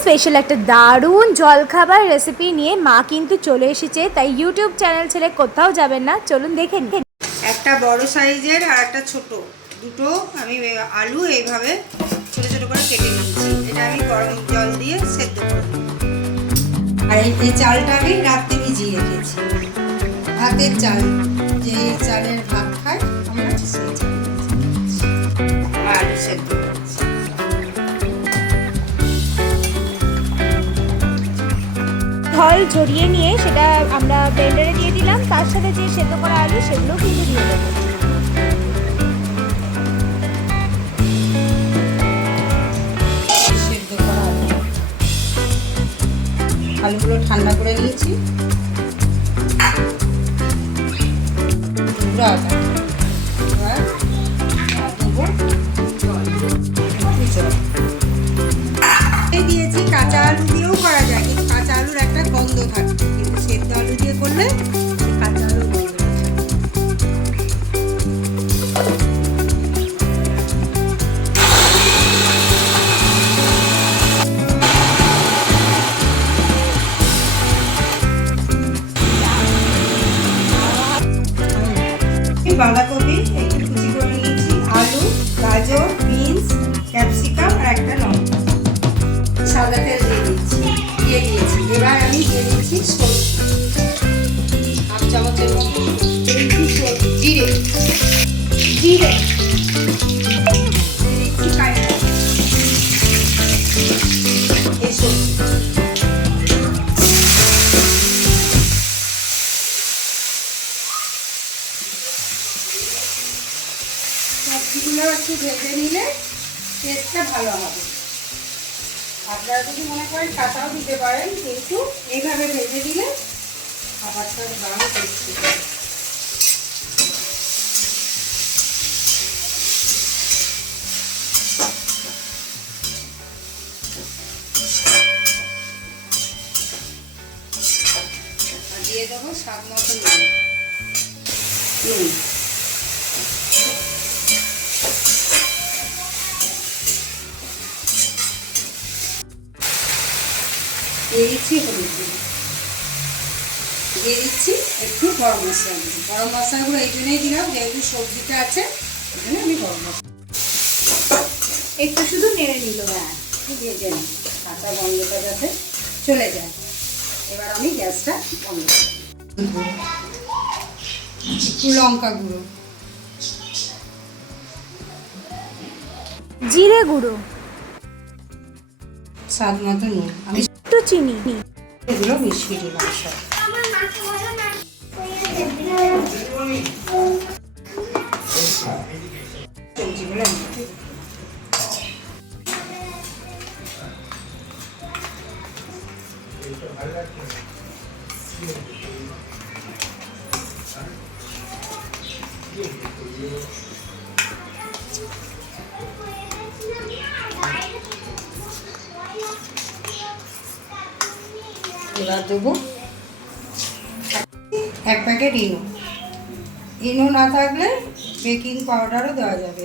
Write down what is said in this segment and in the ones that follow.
Special একটা দারুণ জলখাবার রেসিপি নিয়ে মা কিন্তু চলে এসেছে, তাই ইউটিউব চ্যানেল ছেড়ে কোথাও যাবেন না, চলুন দেখে নিন। একটা বড় সাইজের আর একটা ছোট, দুটো আমি আলু এইভাবে ছোট ছোট করে কেটে নিয়েছি। এটা আমি গরম জল দিয়ে সেদ্ধ করে নেব। আর এই চালটা আমি রাত্রে ভিজিয়ে রেখেছি, ভাতের চাল, যে চালের ভাত খাই আমরা সেই চাল। আলু সেদ্ধ করেছি। জল ঝরিয়ে নিয়ে সেটা আমরা ব্লেন্ডারে দিয়ে দিলাম, তার সাথে যে সেদ্ধ করা আলু সেগুলো কিন্তু দিয়ে দেবো। সেদ্ধ করা আলু, আলুগুলো ঠান্ডা করে নিয়েছি। দিয়েছি কাঁচা আলু দিয়েও করা যায়, কিন্তু কাঁচা আলুর একটা গন্ধ থাকে, কিন্তু সেদ্ধ আলু দিয়ে করলে কাঁচা আলুর গন্ধ থাকে। বাঁধাকপি একটু কুচি করে নিয়েছি, আলু, গাজর, বিনস, ক্যাপসিকাম আর একটা লঙ্কা। সাদা তেল দিয়ে দিয়েছি। এবার আমি দিয়ে দিচ্ছি সরষে, হাফ চামচের মতো জিরে দিয়ে দিচ্ছি কাঁচা এসব। সবজিগুলো একটু ভেজে নিলে টেস্টটা ভালো হবে। আপনারা যদি মনে করেন কাঁচাও দিতে পারেন, কিন্তু এইভাবে ভেজে দিলে খাবারটা দারুণ টেস্টি হবে। দিয়ে দেবো স্বাদ মতো নুন। দিয়ে দিচ্ছি হলুদ গুঁড়ো, দিয়ে দিচ্ছি একটু গরম মশলা। গরম মশলাগুলো এই জন্যই দিলাম, যেহেতু সবজিটা আছে এই জন্য আমি গরম মশলা একটু শুধু নেড়ে নিল। দিয়ে দিলাম কাঁচা গন্ধটা যাতে চলে যায়। এবার আমি গ্যাসটা বন্ধ করে একটু লঙ্কা গুঁড়ো, জিরে গুঁড়ো, স্বাদ মতো নুন, আমি একটু চিনি, এগুলো মিশিয়ে দিলাম সব। সবজিগুলো এবার দেবো এক প্যাকেট ইনো। ইনো না থাকলে বেকিং পাউডারও দেওয়া যাবে।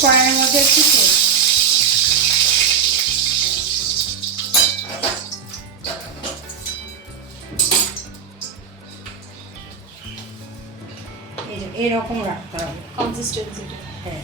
কড়াইয়ের মধ্যে একটু তেল, এরকম রাখতে হবে কনসিস্টেন্সিটা। হ্যাঁ,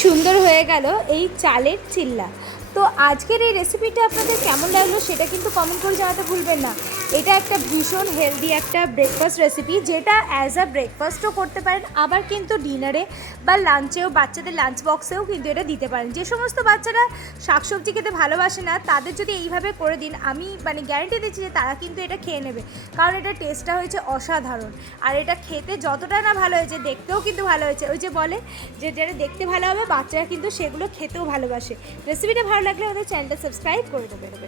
সুন্দর হয়ে গেল এই চালের চিল্লা। তো আজকের এই রেসিপিটা আপনাদের কেমন লাগলো সেটা কিন্তু কমেন্ট করে জানাতে ভুলবেন না। এটা একটা ভীষণ হেলদি একটা ব্রেকফাস্ট রেসিপি, যেটা অ্যাজ আ ব্রেকফাস্টও করতে পারেন, আবার কিন্তু ডিনারে বা লাঞ্চেও, বাচ্চাদের লাঞ্চ বক্সেও কিন্তু এটা দিতে পারেন। যে সমস্ত বাচ্চারা শাকসবজি খেতে ভালোবাসে না তাদের যদি এইভাবে করে দিন, আমি মানে গ্যারান্টি দিচ্ছি যে তারা কিন্তু এটা খেয়ে নেবে, কারণ এটা টেস্টটা হয়েছে অসাধারণ। আর এটা খেতে যতটা না ভালো হয়েছে, দেখতেও কিন্তু ভালো হয়েছে। ওই যে বলে যে যেটা দেখতে ভালো হবে বাচ্চারা কিন্তু সেগুলো খেতেও ভালোবাসে। রেসিপিটা ভালো লাগলে আমাদের চ্যানেলটা সাবস্ক্রাইব করে দেবে।